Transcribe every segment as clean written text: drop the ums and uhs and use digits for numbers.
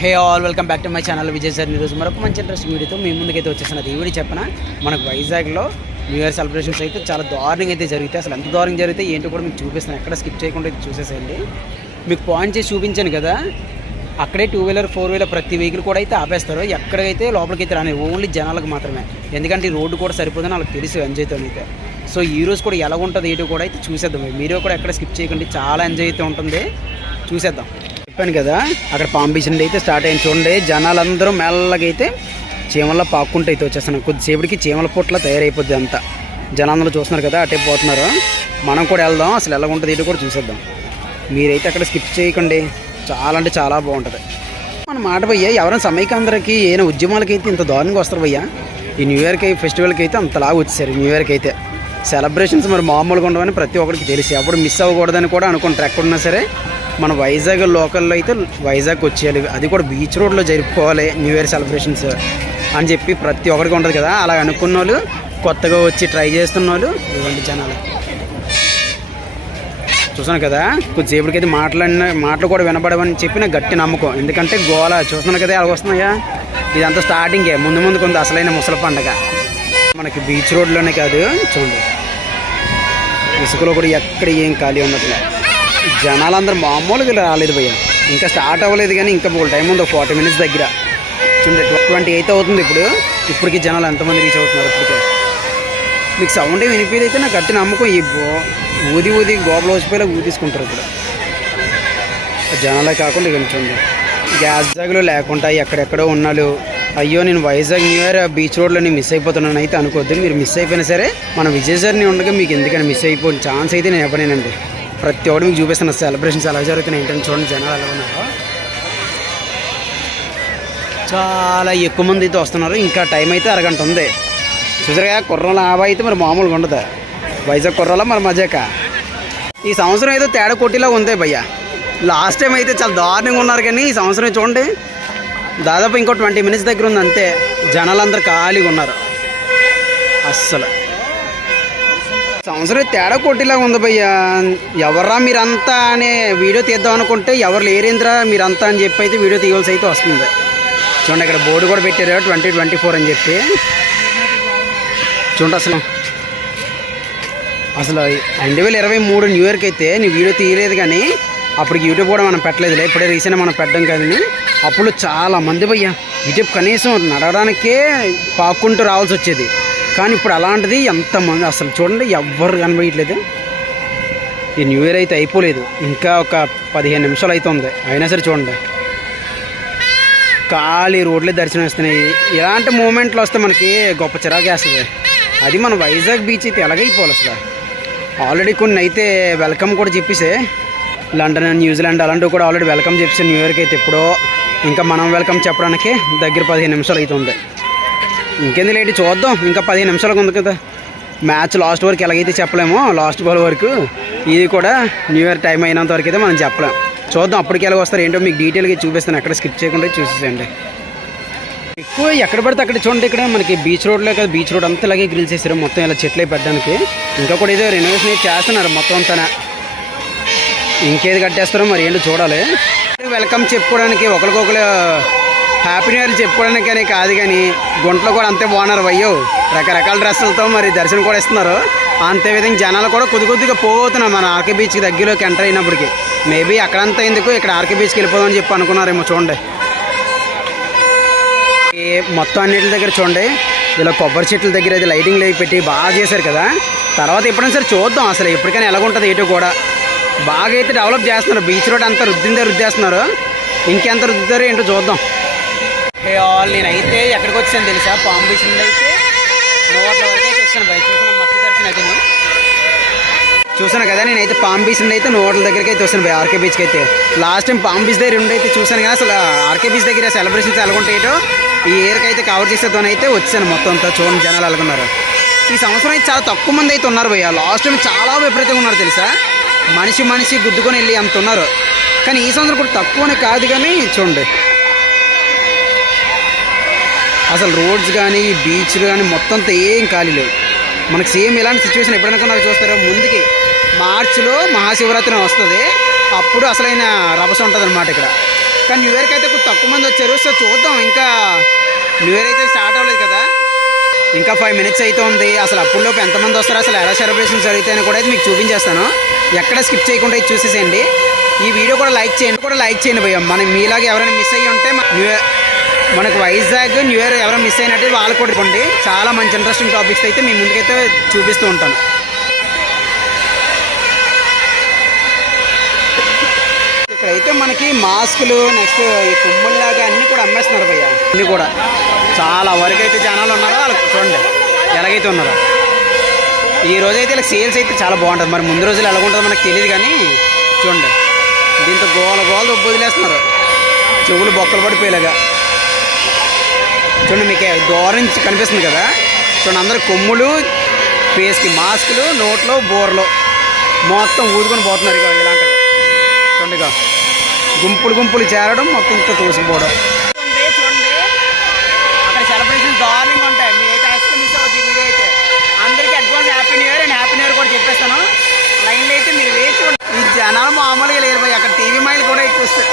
Hey all welcome back to my channel Vijay sir. ఈరోజు మరొక మంచి ఇంట్రెస్టింగ్ వీడియోతో మీ ముందుకైతే వచ్చేసినది. ఈ వీడియో చెప్పిన మనకు వైజాగ్లో న్యూ ఇయర్ సెలబ్రేషన్స్ అయితే చాలా దారుణంగా అయితే జరుగుతాయి. అసలు ఎంత దారుణంగా జరిగితే ఏంటో కూడా మీకు చూపిస్తాను. ఎక్కడ స్కిప్ చేయకుండా అయితే చూసేసేయండి. మీకు పాయింట్ చేసి చూపించాను కదా, అక్కడే 2 వీలర్ 4 వీలర్ ప్రతి వెహికల్ కూడా అయితే ఆపేస్తారు. ఎక్కడికైతే లోపలికి అయితే రాని, ఓన్లీ జనాలకు మాత్రమే. ఎందుకంటే ఈ రోడ్డు కూడా సరిపోదని వాళ్ళకి తెలుసు ఎంజాయ్తో అయితే. సో ఈ రోజు కూడా ఎలా ఉంటుంది ఏంటో కూడా అయితే చూసేద్దాం. మీరు కూడా ఎక్కడ స్కిప్ చేయకండి, చాలా ఎంజాయ్ అయితే ఉంటుంది. చూసేద్దాం. చెప్పాను కదా, అక్కడ పామ్ బీచ్ నుండి అయితే స్టార్ట్ అయింది. చూడండి, జనాలందరూ మెల్లగా అయితే చీమల్లో పాక్కుంటూ అయితే వచ్చేస్తున్నాం. కొద్దిసేపటికి చీమల పొట్ల తయారైపోద్ది అంతా. జనాలందరూ చూస్తున్నారు కదా, అటే పోతున్నారు. మనం కూడా వెళ్దాం, అసలు ఎలా ఉంటుంది ఏంటో కూడా చూసేద్దాం. మీరైతే అక్కడ స్కిప్ చేయకండి, చాలా అంటే చాలా బాగుంటుంది. మన మాట భయ్యా, ఎవరైనా సమైకాంధ్రకి ఏమైనా ఉద్యమాలకి అయితే ఇంత దారుణంగా వస్తారు భయ్యా. ఈ న్యూ ఇయర్కి ఫెస్టివల్కి అయితే అంతలాగా వచ్చేసారు. న్యూ ఇయర్కి అయితే సెలబ్రేషన్స్ మరి మామూలుగా ఉండవని ప్రతి ఒక్కరికి తెలిసి ఎప్పుడు మిస్ అవ్వకూడదని కూడా అనుకుంటారు. ఎక్కడున్నా సరే మన వైజాగ్ లోకల్లో అయితే వైజాగ్ వచ్చేయాలి, అది కూడా బీచ్ రోడ్లో జరుపుకోవాలి న్యూ ఇయర్ సెలబ్రేషన్స్ అని చెప్పి ప్రతి ఒక్కరికి ఉంటుంది కదా. అలా అనుకున్న వాళ్ళు, కొత్తగా వచ్చి ట్రై చేస్తున్న వాళ్ళు, ఇవ్వండి జనాలు చూసాను కదా. కొద్దిసేపటికి అయితే మాటలు కూడా వినపడవని చెప్పి నాకు గట్టి నమ్మకం. ఎందుకంటే గోల చూస్తున్నాను కదా ఎలా వస్తున్నాయా. ఇదంతా స్టార్టింగే, ముందు ముందు కొంత అసలైన ముసలి పండగ మనకి బీచ్ రోడ్లోనే కాదు. చూడండి, ఇసుకలో కూడా ఎక్కడ ఏం ఖాళీ ఉన్నట్లే. జనాలందరూ మామూలుగా రాలేదు భయ్య, ఇంకా స్టార్ట్ అవ్వలేదు. కానీ ఇంకా టైం ఉంది, 40 మినిట్స్ దగ్గర. చూడండి, 28 అవుతుంది ఇప్పటికి జనాలు ఎంతమంది రీచ్ అవుతున్నారు. ఇప్పటికే మీకు సౌండ్ ఏమి వినిపేది అయితే నాకు గట్టి నమ్మకం. ఈ ఊది గోపలు వచ్చిపోయేలా తీసుకుంటారు ఇప్పుడు జనాలే కాకుండా. ఇక చూడండి, గ్యాస్ జాగులు లేకుండా ఎక్కడెక్కడో ఉన్నాళ్ళు. అయ్యో నేను వైజాగ్ న్యూ ఇయర్ బీచ్ రోడ్లో నేను మిస్ అయిపోతున్నాను అయితే అనుకోవద్దు. మీరు మిస్ అయిపోయినా సరే మన విజయ్ సార్ని ఉండగా మీకు ఎందుకని మిస్ అయిపోయిన ఛాన్స్ అయితే నేను ఇవ్వనేనండి. ప్రతి ఒక్కటి మీకు చూపిస్తున్న సెలబ్రేషన్స్ ఎలా జరుగుతున్నాయి ఏంటని చూడండి. జనాలు ఎలా ఉన్నారు, చాలా ఎక్కువ మంది అయితే వస్తున్నారు. ఇంకా టైం అయితే అరగంట ఉంది. చూసారుగా, కుర్రల ఆవా అయితే మరి మామూలుగా ఉండదు. వైజాగ్ కుర్రల మరి మజాక. ఈ సంవత్సరం అయితే తేడా కొట్టిలా ఉంది భయ్య. లాస్ట్ టైం అయితే చాలా దారుణంగా ఉన్నారు, కానీ ఈ సంవత్సరం చూడండి దాదాపు ఇంకో 20 మినిట్స్ దగ్గర ఉంది అంతే. జనాలందరూ ఖాళీగా ఉన్నారు. అస్సలు సంవత్సరం తేడా కొట్టిలాగా ఉంది భయ్య. ఎవర్రా మీరంతా అనే వీడియో తీద్దాం అనుకుంటే ఎవరు లేరేంద్రా మీరంతా అని చెప్పి అయితే వీడియో తీయవలసి అయితే వస్తుంది. చూడండి, ఇక్కడ బోర్డు కూడా పెట్టారు 2024 అని చెప్పి. చూడండి, అసలు 2023 న్యూ ఇయర్కి అయితే నీ వీడియో తీయలేదు, కానీ అప్పటికి యూట్యూబ్ కూడా మనం పెట్టలేదులే. ఇప్పుడే రీసెంట్గా మనం పెట్టడం కానీ అప్పుడు చాలా మంది భయ్య యూట్యూబ్ కనీసం నడవడానికే పాక్కుంటూ రావాల్సి వచ్చేది. కానీ ఇప్పుడు అలాంటిది ఎంతమంది అసలు చూడండి, ఎవ్వరు కనబడట్లేదు. ఈ న్యూ ఇయర్ అయితే అయిపోలేదు, ఇంకా ఒక 15 నిమిషాలు అవుతుంది. అయినా సరే చూడండి, ఖాళీ రోడ్లే దర్శనం ఇస్తున్నాయి. ఇలాంటి మూమెంట్లు వస్తే మనకి గొప్ప చిరాకు వేస్తుంది. అది మన వైజాగ్ బీచ్ అయితే ఎలాగైపోవాలి అసలు. ఆల్రెడీ కొన్ని అయితే వెల్కమ్ కూడా చెప్పేసే, లండన్ న్యూజిలాండ్ అలాంటివి కూడా ఆల్రెడీ వెల్కమ్ చెప్పేసి న్యూ ఇయర్కి అయితే. ఎప్పుడో ఇంకా మనం వెల్కమ్ చెప్పడానికి దగ్గర 15 నిమిషాలు అవుతుంది. ఇంకేంది లేట్ చూద్దాం, ఇంకా 15 నిమిషాలకు ఉంది కదా. మ్యాచ్ లాస్ట్ వరకు ఎలాగైతే చెప్పలేమో, లాస్ట్ బాల్ వరకు ఇది కూడా న్యూ ఇయర్ టైం అయినంత వరకు అయితే మనం చెప్పలేం. చూద్దాం అప్పటికి ఎలాగ వస్తారు ఏంటో మీకు డీటెయిల్గా చూపిస్తాను. ఎక్కడ స్కిప్ చేయకుండా చూసేయండి. ఎక్కువ ఎక్కడ పడితే అక్కడ చూడండి, ఇక్కడ మనకి బీచ్ రోడ్లో కదా, బీచ్ రోడ్ అంతా ఇలాగే గ్రిల్ చేశారు మొత్తం ఇలా చెట్లే పెట్టడానికి. ఇంకా కూడా ఏదో రెనోవేషన్ చేస్తున్నారు మొత్తం అంతా. ఇంకేది కట్టేస్తారో మరి ఏంటో చూడాలి. వెల్కమ్ చెప్పుకోవడానికి ఒకరికొకరు హ్యాపీ న్యూ ఇయర్ చెప్పుకోవడానికనే కాదు, కానీ గుంటలో కూడా అంతే బాగున్నారు అయ్యో. రకరకాల డ్రెస్సులతో మరి దర్శనం కూడా ఇస్తున్నారు. అంతే విధంగా జనాలు కూడా కొద్దిగా పోతున్నాం మన ఆర్కే బీచ్కి దగ్గరలోకి ఎంటర్ అయినప్పటికీ. మేబీ అక్కడంతా ఎందుకు ఇక్కడ ఆర్కే బీచ్కి వెళ్ళిపోదామని చెప్పి అనుకున్నారేమో. చూడండి, మొత్తం అన్నింటి దగ్గర చూడండి, ఇలా కొబ్బరి చెట్ల దగ్గర అయితే లైటింగ్ పెట్టి బాగా చేశారు కదా. తర్వాత ఎప్పుడైనా సరే చూద్దాం అసలు ఎప్పటికైనా ఎలాగుంటుంది ఏంటో కూడా. బాగా అయితే డెవలప్ చేస్తున్నారు, బీచ్ రోడ్ అంతా రుద్దేస్తున్నారు. ఇంకెంత రుద్దుతారో ఏంటో చూద్దాం. నేనైతే ఎక్కడికి వచ్చాను తెలుసా, పామ్ బీచ్ నుండి అయితే నోట్ల వరకు అయితే వచ్చాను. బయట చూసిన మట్టి దర్శనం అయితే చూసాను కదా. నేనైతే పామ్ బీచ్ నుండి అయితే నోట్ల దగ్గరికి అయితే వస్తాను ఆర్కే బీచ్కి అయితే. లాస్ట్ టైం పామ్ బీచ్ దగ్గర ఉండి అయితే చూసాను, కానీ అసలు ఆర్కే బీచ్ దగ్గర సెలబ్రేషన్స్ ఎలాగుంటాయో ఈ ఇయర్కి అయితే కవర్ చేసేదాని అయితే వచ్చాను. మొత్తం అంతా చూడండి జనాలు ఎలాగున్నారు. ఈ సంవత్సరం అయితే చాలా తక్కువ మంది అయితే ఉన్నారు భయ్య. లాస్ట్ టైం చాలా విపరీతంగా ఉన్నారు తెలుసా, మనిషి గుద్దుకొని వెళ్ళి అంత ఉన్నారు. కానీ ఈ సంవత్సరం కూడా తక్కువనే కాదు, కానీ చూడండి అసలు రోడ్స్ కానీ బీచ్లు కానీ మొత్తం అంతా ఏం ఖాళీ లేవు. మనకు సేమ్ ఇలాంటి సిచ్యువేషన్ ఎప్పుడనుకున్నారు చూస్తారో, ముందుకి మార్చిలో మహాశివరాత్రి వస్తుంది, అప్పుడు అసలైన రభస ఉంటుంది అన్నమాట ఇక్కడ. కానీ న్యూ ఇయర్కి అయితే తక్కువ మంది వచ్చారు. సో చూద్దాం, ఇంకా న్యూ ఇయర్ అయితే స్టార్ట్ అవ్వలేదు కదా, ఇంకా 5 minutes అయితే ఉంది. అసలు అప్పుడులోపు ఎంతమంది వస్తారో, అసలు ఎలా సెలబ్రేషన్స్ జరుగుతాయని కూడా అయితే మీకు చూపించేస్తాను. ఎక్కడ స్కిప్ చేయకుండా అయితే చూసేసేయండి. ఈ వీడియో కూడా లైక్ చేయండి భయ్య. మనం మీలాగా ఎవరైనా మిస్ అయ్యి ఉంటే న్యూ ఇయర్ మనకు వైజాగ్ న్యూ ఇయర్ ఎవరైనా మిస్ అయినట్టు వాళ్ళు కూడా ఇవ్వండి. చాలా మంచి ఇంట్రెస్టింగ్ టాపిక్స్ అయితే మీ ముందుకైతే చూపిస్తూ ఉంటాను. ఇక్కడైతే మనకి మాస్కులు, నెక్స్ట్ ఈ కొమ్ముల్లాగా అన్నీ కూడా అమ్మేస్తున్నారు భయ్య. అన్నీ కూడా చాలా వరకు అయితే జనాలు ఉన్నారో వాళ్ళకి చూడండి ఎలాగైతే ఉన్నారో. ఈ రోజైతే ఇలా సేల్స్ అయితే చాలా బాగుంటుంది. మరి ముందు రోజులు ఎలాగుంటుందో మనకు తెలియదు, కానీ చూడండి దీంతో గోల వదిలేస్తున్నారు, చెవులు బొక్కలు పడిపోయేలాగా. చూడండి మీకు దూరం నుంచి కనిపిస్తుంది కదా, చూడండి అందరు కొమ్ములు, ఫేస్కి మాస్కులు, నోట్లో బోర్లు మొత్తం ఊదుకొని పోతున్నారు. ఇక ఇలాంటివి చూడండి, ఇక గుంపులు చేరడం, మొత్తం ఇంత తోసిపోవడం. చూడండి అక్కడ సెలబ్రేషన్స్ దారుణంగా ఉంటాయి. మీరైతే అసలు మిస్ అవ్వద్దు వీడియో అయితే. అందరికీ advance happy new year and happy new year కూడా చెప్పేస్తాను. లైన్లో అయితే మీరు వేచి ఈ జనాలు మామూలుగా లేరు పోయి, అక్కడ టీవీ మైలు కూడా ఎక్కువ వస్తాయి.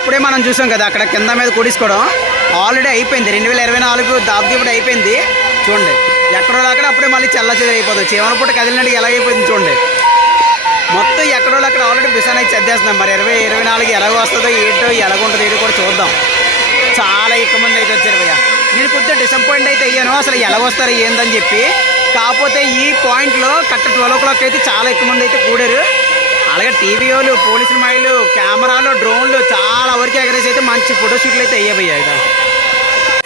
ఇప్పుడే మనం చూసాం కదా అక్కడ కింద మీద కొడిసుకోవడం ఆల్రెడీ అయిపోయింది. 2024 దాదాపు అయిపోయింది. చూడండి ఎక్కడో అక్కడ అప్పుడే మళ్ళీ చల్ల చెదరు అయిపోతుంది. చీమల పూట కదిలినట్టు ఎలాగైపోయింది చూడండి. మొత్తం ఎక్కడో అక్కడ ఆల్రెడీ బిసాన్ అయితే చదివేస్తున్నాం. మరి 2024 ఎలాగో వస్తుందో ఏంటో ఎలాగుంటుందో ఏంటో కూడా చూద్దాం. చాలా ఎక్కువ మంది అయితే వచ్చారు భయ్య. నేను కొద్దిగా డిసప్పాయింట్ అయితే అయ్యాను అసలు ఎలా వస్తారు ఏందని చెప్పి. కాకపోతే ఈ పాయింట్లో కరెక్ట్ 12 o'clock అయితే చాలా ఎక్కువ మంది అయితే కూడారు. అలాగే టీవీ వాళ్ళు, పోలీసుల మైలు, కెమెరాలు, డ్రోన్లు చాలా వరకు ఎగరేసి అయితే మంచి ఫోటోషూట్లు అయితే అయ్యాయి. ఇక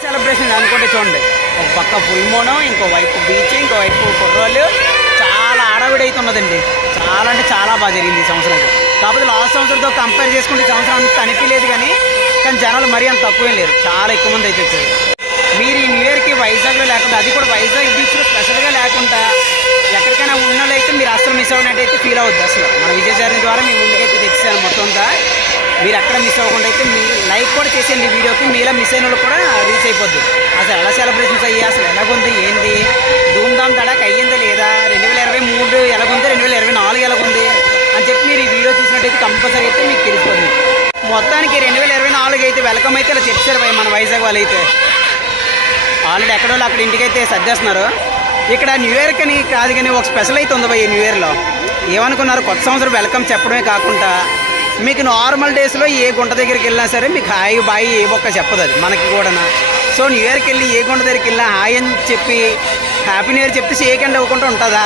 సెలబ్రేషన్ అనుకుంటే చూడండి, ఒక పక్క ఫుల్ మోనం, ఇంకో వైపు బీచ్, ఇంకో వైపు కుర్రోళ్ళు, చాలా ఆడవిడి అయితే ఉన్నదండి. చాలా అంటే చాలా బాగా జరిగింది ఈ సంవత్సరం. కాకపోతే లాస్ట్ సంవత్సరంతో కంపేర్ చేసుకుంటే ఈ సంవత్సరం అంత అనిపించలేదు, కానీ జనాలు మరీ అంత తక్కువేం లేరు, చాలా ఎక్కువ మంది అయితే వచ్చారు. మీరు ఈ న్యూ ఇయర్కి వైజాగ్లో లేకుండా, అది కూడా వైజాగ్ బీచ్లో స్పెషల్గా లేకుండా ఎక్కడికైనా ఉన్నోళ్ళైతే మీరు అసలు మిస్ అవునట్టయితే ఫీల్ అవుద్ది. అసలు మన విజయ జర్నీ ద్వారా మీ ముందుకైతే తెచ్చాను మొత్తం అంతా. మీరు ఎక్కడ మిస్ అవ్వకుండా అయితే మీరు లైక్ కూడా చేసేయండి వీడియోకి. మీలా మిస్ అయిన వాళ్ళు కూడా రీచ్ అయిపోద్ది. అసలు ఎలా సెలబ్రేషన్స్ అయ్యి, అసలు ఎలాగుంది, ఏంది, ధూమ్ధామ్ తడాక్ అయ్యిందా లేదా, 2023 ఎలాగుంది, 2024 ఎలాగుంది అని చెప్పి మీరు ఈ వీడియో చూసినట్టయితే కంపల్సరీ అయితే మీకు తెలిసిపోతుంది. మొత్తానికి 2024 అయితే వెల్కమ్ అయితే ఇలా చెప్పారు భయ్య మన వైజాగ్ వాళ్ళు అయితే. ఆల్రెడీ ఎక్కడో అక్కడ ఇంటికైతే సర్దేస్తున్నారు. ఇక్కడ న్యూ ఇయర్ కని కాదు కానీ ఒక స్పెషల్ అయితే ఉంది భయ్య న్యూ ఇయర్లో. ఏమనుకున్నారు, కొత్త సంవత్సరం వెల్కమ్ చెప్పడమే కాకుండా మీకు నార్మల్ డేస్లో ఏ గుంట దగ్గరికి వెళ్ళినా సరే మీకు హాయ్ బాయ్ ఏ ఒక్క చెప్పదు అది మనకి కూడా. సో న్యూ ఇయర్కి వెళ్ళి ఏ గుంట దగ్గరికి వెళ్ళినా హాయ్ అని చెప్పి హ్యాపీ న్యూ ఇయర్ చెప్తే షేక్ హ్యాండ్ అవ్వకుండా ఉంటుందా?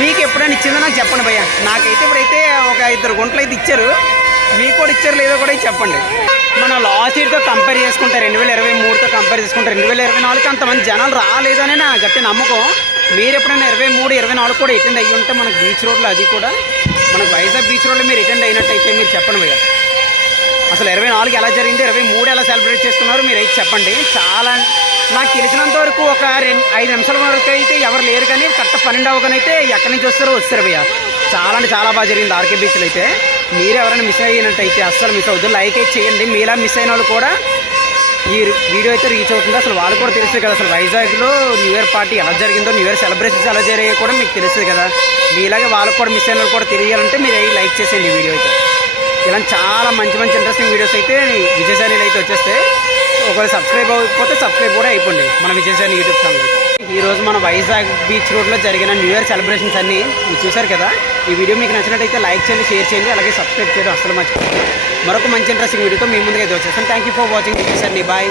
మీకు ఎప్పుడైనా ఇచ్చిందో నాకు చెప్పండి భయ్య. నాకైతే ఇప్పుడైతే ఒక 2 గుంటలు అయితే ఇచ్చారు, మీకు కూడా ఇచ్చారు లేదో కూడా చెప్పండి. మనం లాస్ట్ ఇయర్తో కంపేర్ చేసుకుంటే 2023తో కంపేర్ చేసుకుంటే 2024కి అంతమంది జనాలు రాలేదనే నా గట్టి నమ్మకం. మీరు ఎప్పుడైనా 23, 24 కూడా అటెండ్ అయ్యి ఉంటే మనకు బీచ్ రోడ్లో, అది కూడా మనకు వైజాగ్ బీచ్ రోడ్లో మీరు అటెండ్ అయినట్టయితే మీరు చెప్పండి భయ్య. అసలు 24 ఎలా జరిగింది, 23 ఎలా సెలబ్రేట్ చేసుకున్నారు మీరు అయితే చెప్పండి. చాలా నాకు తెలిసినంత వరకు ఒక 5 నిమిషాల వరకు అయితే ఎవరు లేరు, కానీ కరెక్ట్ 12 అవ్వకనైతే ఎక్కడి నుంచి వస్తారో భయ్య. చాలా అంటే చాలా బాగా జరిగింది ఆర్కే బీచ్లో అయితే. మీరు ఎవరైనా మిస్ అయినట్టయితే అస్సలు మిస్ అవుతుంది, లైక్ అయితే చేయండి. మీలా మిస్ అయిన వాళ్ళు కూడా ఈ వీడియో అయితే రీచ్ అవుతుంది. అసలు వాళ్ళు కూడా తెలుస్తుంది కదా అసలు వైజాగ్లో న్యూ ఇయర్ పార్టీ ఎలా జరిగిందో, న్యూ ఇయర్ సెలబ్రేషన్స్ ఎలా జరిగాయో కూడా మీకు తెలుస్తుంది కదా. మీలాగే వాళ్ళకు కూడా మిస్ అయిన వాళ్ళు కూడా తెలియాలంటే మీరు లైక్ చేసేయండి ఈ వీడియో అయితే. ఇలాంటి చాలా మంచి మంచి ఇంట్రెస్టింగ్ వీడియోస్ అయితే విజయశాలిలో అయితే వచ్చేస్తాయి. ఒకవేళ సబ్స్క్రైబ్ అవ్వకపోతే సబ్స్క్రైబ్ కూడా అయిపోండి మన విజయశాలి యూట్యూబ్ ఛానల్. ఈరోజు మన వైజాగ్ బీచ్ రోడ్లో జరిగిన న్యూ ఇయర్ సెలబ్రేషన్స్ అన్నీ మీరు చూశారు కదా. ఈ వీడియో మీకు నచ్చినట్టయితే లైక్ చేయండి, షేర్ చేయండి, అలాగే సబ్స్క్రైబ్ చేయడం అసలు మర్చిపోండి. మరొక మంచి ఇంట్రెస్టింగ్ వీడియోతో మీ ముందుగా అయితే వచ్చేస్తాను. Thank you for watching Vijayashali. Bye.